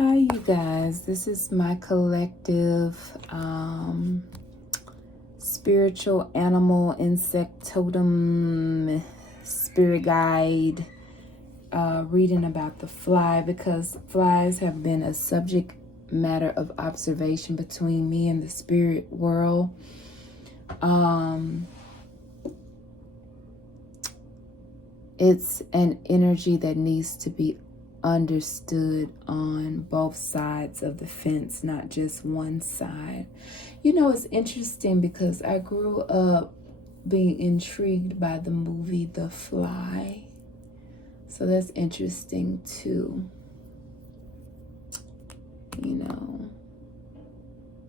Hi, you guys. This is my collective spiritual animal insect totem spirit guide reading about the fly, because flies have been a subject matter of observation between me and the spirit world. It's an energy that needs to be understood on both sides of the fence, not just one side. You know, it's interesting because I grew up being intrigued by the movie The Fly. So that's interesting too. You know,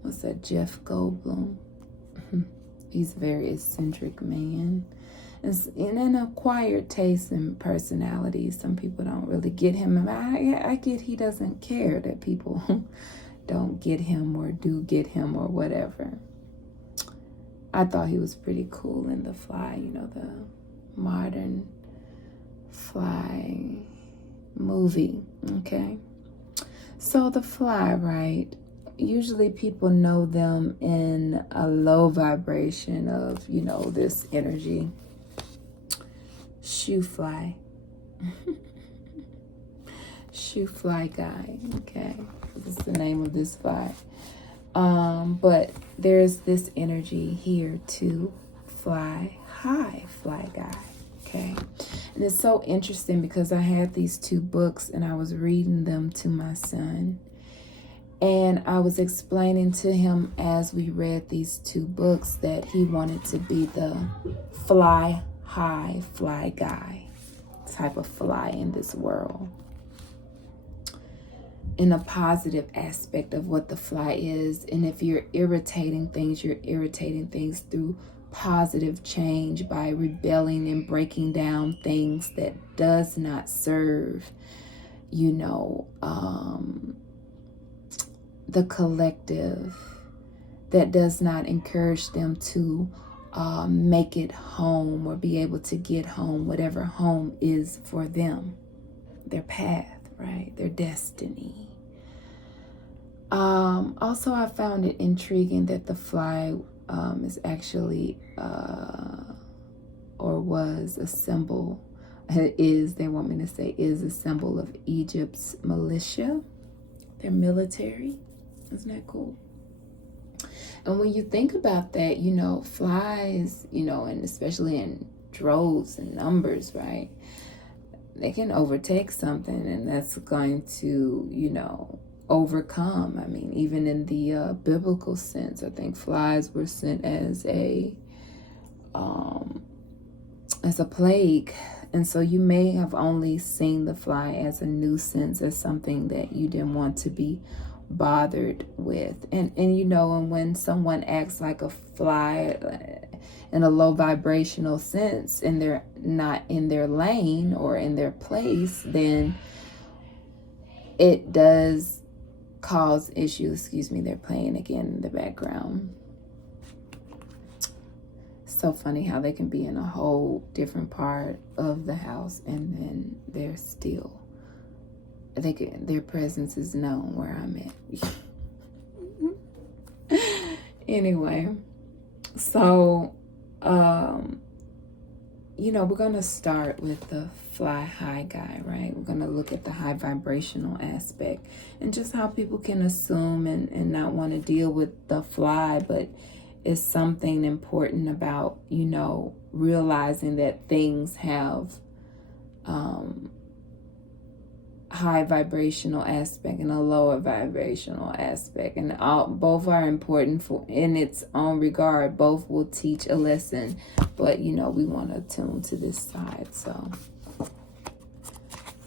what's that, Jeff Goldblum? He's a very eccentric man. And an acquired taste and personality. Some people don't really get him. I get he doesn't care that people don't get him or do get him or whatever. I thought he was pretty cool in The Fly, you know, the modern Fly movie, okay? So The Fly, right? Usually people know them in a low vibration of, you know, this energy. Shoe fly. Shoe fly guy, okay? This is the name of this fly. But there's this energy here too. Fly high, fly guy, okay? And it's so interesting because I had these two books and I was reading them to my son. And I was explaining to him as we read these two books that he wanted to be the fly high, fly guy type of fly in this world. In a positive aspect of what the fly is. And if you're irritating things, you're irritating things through positive change by rebelling and breaking down things that does not serve, you know, the collective, that does not encourage them to make it home or be able to get home, whatever home is for them, their path, right? Their destiny. Also, I found it intriguing that the fly is actually or was a symbol, they want me to say is a symbol of Egypt's militia, their military. Isn't that cool? And when you think about that, you know, flies, you know, and especially in droves and numbers, right? They can overtake something, and that's going to, you know, overcome. I mean, even in the biblical sense, I think flies were sent as a plague. And so you may have only seen the fly as a nuisance, as something that you didn't want to be bothered with. And you know, and when someone acts like a fly in a low vibrational sense and they're not in their lane or in their place, then it does cause issues. Excuse me, they're playing again in the background. So funny how they can be in a whole different part of the house and then they're still, their presence is known where I'm at. Anyway, so you know, we're going to start with the fly high guy, right? We're going to look at the high vibrational aspect and just how people can assume and not want to deal with the fly, but it's something important about, you know, realizing that things have high vibrational aspect and a lower vibrational aspect, and both are important for in its own regard. Both will teach a lesson, but you know, we want to tune to this side. So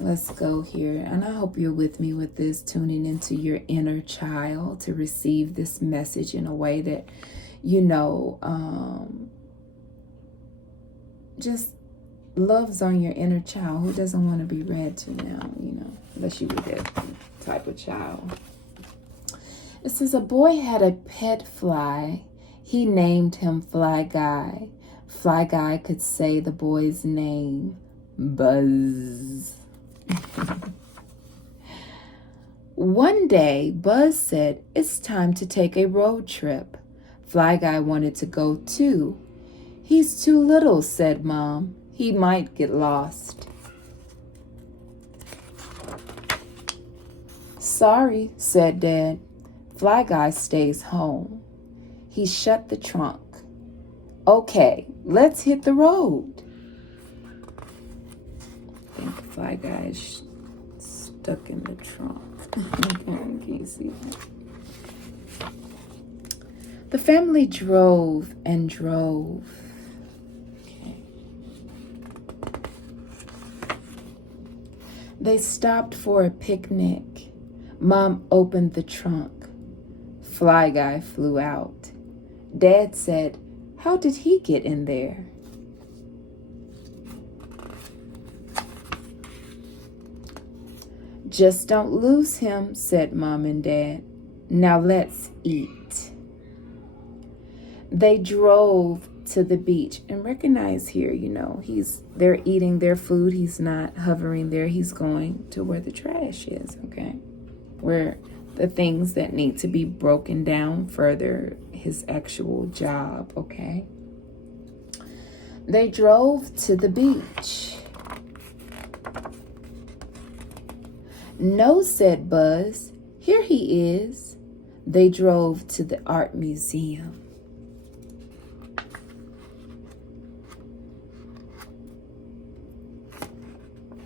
let's go here, and I hope you're with me with this, tuning into your inner child to receive this message in a way that, you know, just loves on your inner child. Who doesn't want to be read to now, you know, unless you were that type of child. It says, a boy had a pet fly. He named him Fly Guy. Fly Guy could say the boy's name, Buzz. One day, Buzz said, "It's time to take a road trip." Fly Guy wanted to go too. "He's too little," said Mom. "He might get lost." "Sorry," said Dad. Fly Guy stays home. He shut the trunk. "Okay, let's hit the road." I think Fly Guy is stuck in the trunk. Can you see that? The family drove and drove. Okay. They stopped for a picnic. Mom opened the trunk. Fly Guy flew out. Dad said, "How did he get in there?" "Just don't lose him," said Mom and Dad. "Now let's eat." They drove to the beach, and recognize here, they're eating their food. He's not hovering there. He's going to where the trash is, okay? Where the things that need to be broken down further his actual job, okay? They drove to the beach. "No," said Buzz. "Here he is." They drove to the art museum.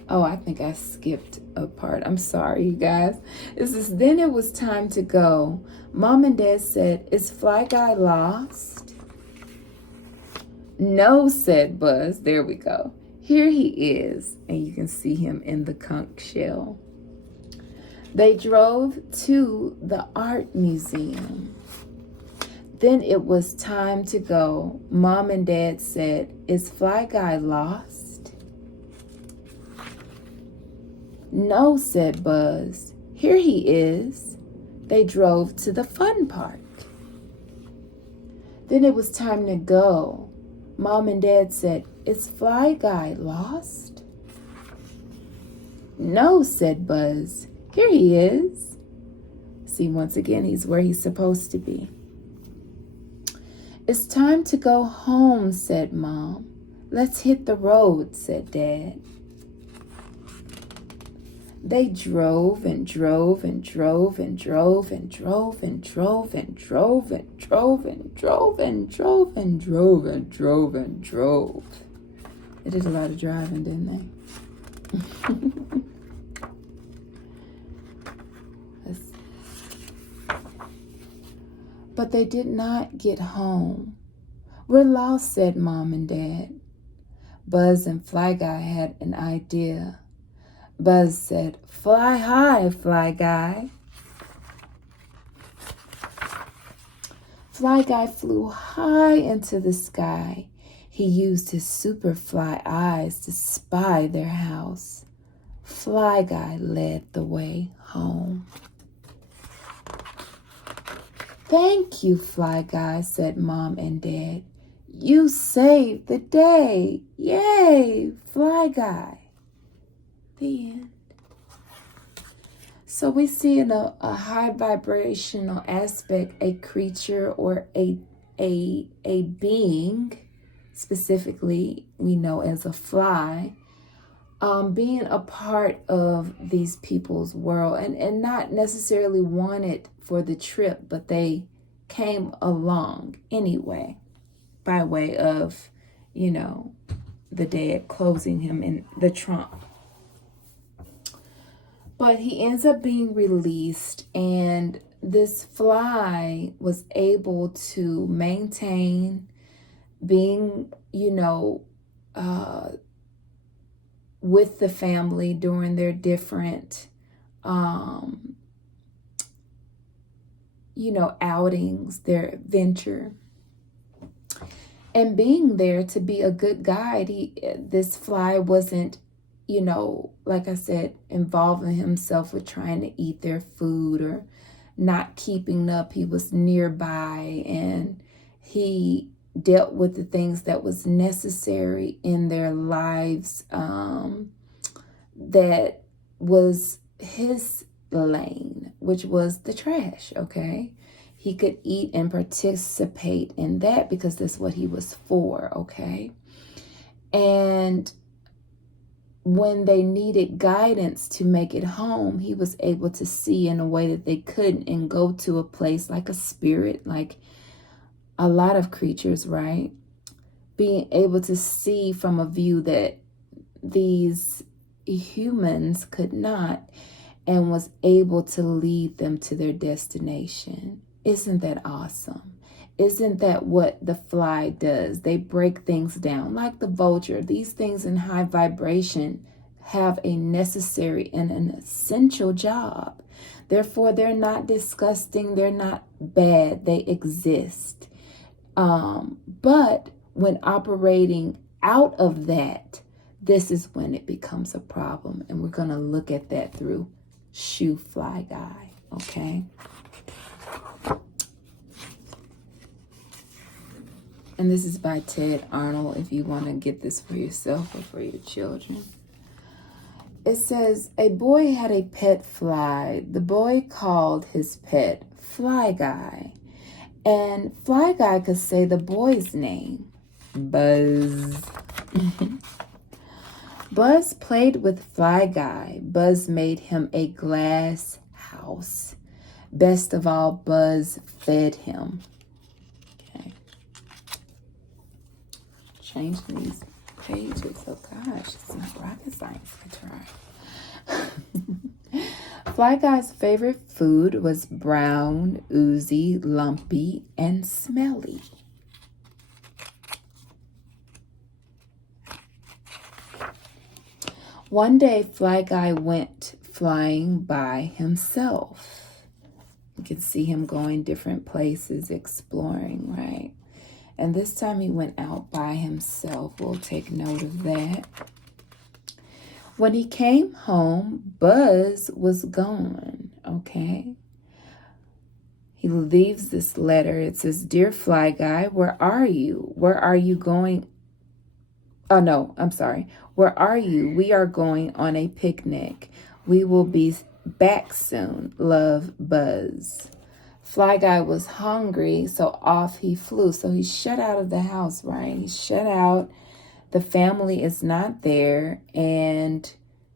Oh, I think I skipped a part. I'm sorry, you guys. Then it was time to go. Mom and Dad said, "Is Fly Guy lost?" "No," said Buzz. There we go. "Here he is." And you can see him in the conch shell. They drove to the art museum. Then it was time to go. Mom and Dad said, "Is Fly Guy lost?" "No," said Buzz. "Here he is." They drove to the fun park. Then it was time to go. Mom and Dad said, "Is Fly Guy lost?" "No," said Buzz. "Here he is." See, once again, he's where he's supposed to be. "It's time to go home," said Mom. "Let's hit the road," said Dad. They drove and drove and drove and drove and drove and drove and drove and drove and drove and drove and drove and drove and drove. They did a lot of driving, didn't they? But they did not get home. "We're lost," said Mom and Dad. Buzz and Fly Guy had an idea. Buzz said, "Fly high, Fly Guy." Fly Guy flew high into the sky. He used his super fly eyes to spy their house. Fly Guy led the way home. "Thank you, Fly Guy," said Mom and Dad. "You saved the day. Yay, Fly Guy." The end. So we see in a high vibrational aspect a creature or a being, specifically we know as a fly, being a part of these people's world and not necessarily wanted for the trip, but they came along anyway by way of, the Dad closing him in the trunk. But he ends up being released, and this fly was able to maintain being, with the family during their different, outings, their adventure. And being there to be a good guide, this fly wasn't, like I said, involving himself with trying to eat their food or not keeping up. He was nearby, and he dealt with the things that was necessary in their lives, that was his lane. which was the trash, okay? He could eat and participate in that because that's what he was for, okay? And when they needed guidance to make it home, he was able to see in a way that they couldn't and go to a place like a spirit, like a lot of creatures, right? Being able to see from a view that these humans could not, and was able to lead them to their destination. Isn't that awesome? Isn't that what the fly does? They break things down like the vulture. These things in high vibration have a necessary and an essential job. Therefore, they're not disgusting. They're not bad. They exist. But when operating out of that, this is when it becomes a problem. And we're going to look at that through Shoe Fly Guy. Okay. And this is by Ted Arnold if you want to get this for yourself or for your children. It says, a boy had a pet fly. The boy called his pet Fly Guy. And Fly Guy could say the boy's name, Buzz. Buzz played with Fly Guy. Buzz made him a glass house. Best of all, Buzz fed him. Changing these pages. Oh gosh, it's not rocket science. I try. Fly Guy's favorite food was brown, oozy, lumpy, and smelly. One day, Fly Guy went flying by himself. You can see him going different places, exploring, right? And this time he went out by himself. We'll take note of that. When he came home, Buzz was gone, okay? He leaves this letter. It says, Dear Fly Guy, where are you? Where are you going? Oh, no, I'm sorry. Where are you? We are going on a picnic. We will be back soon. Love, Buzz. Fly Guy was hungry, so off he flew. So he's shut out of the house, right? He's shut out. The family is not there, and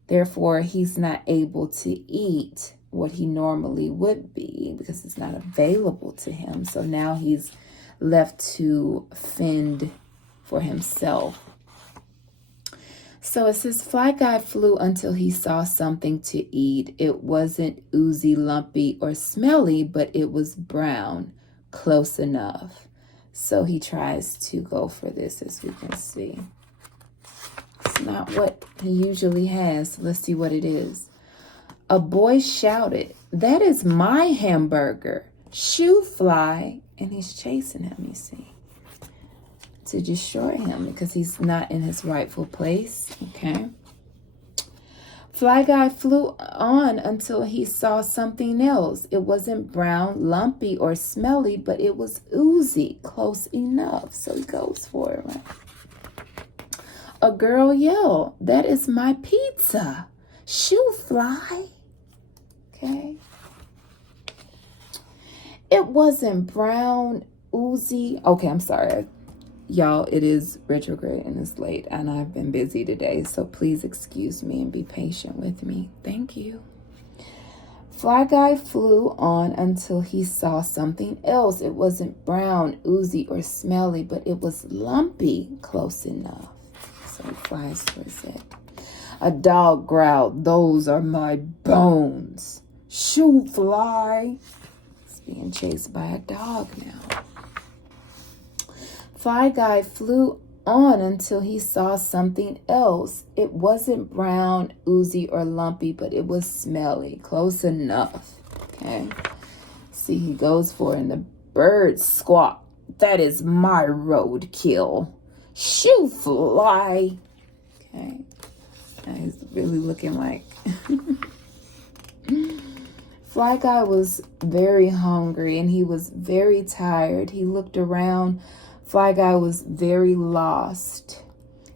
therefore he's not able to eat what he normally would be because it's not available to him. So now he's left to fend for himself. So it says, Fly Guy flew until he saw something to eat. It wasn't oozy, lumpy, or smelly, but it was brown, close enough. So he tries to go for this, as we can see. It's not what he usually has. Let's see what it is. A boy shouted, That is my hamburger. Shoo Fly. And he's chasing him, you see, to destroy him because he's not in his rightful place, okay? Fly Guy flew on until he saw something else. It wasn't brown, lumpy, or smelly, but it was oozy, close enough. So he goes for it, right? A girl yelled, That is my pizza. Shoo Fly. Okay. It wasn't brown, oozy. Okay, I'm sorry. Y'all, it is retrograde and it's late and I've been busy today, so please excuse me and be patient with me. Thank you. Fly Guy flew on until he saw something else. It wasn't brown, oozy, or smelly, but it was lumpy, close enough. So he flies towards it. A dog growled, Those are my bones. Shoo Fly. He's being chased by a dog now. Fly Guy flew on until he saw something else. It wasn't brown, oozy, or lumpy, but it was smelly. Close enough. Okay. See, he goes for it, and the bird squawked. That is my roadkill. Shoo Fly. Okay. Now he's really looking like... Fly Guy was very hungry, and he was very tired. He looked around. Fly Guy was very lost.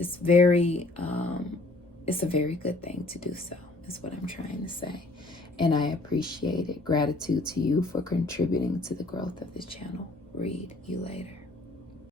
it's very, it's a very good thing to do so, is what I'm trying to say. And I appreciate it. Gratitude to you for contributing to the growth of this channel. Read, you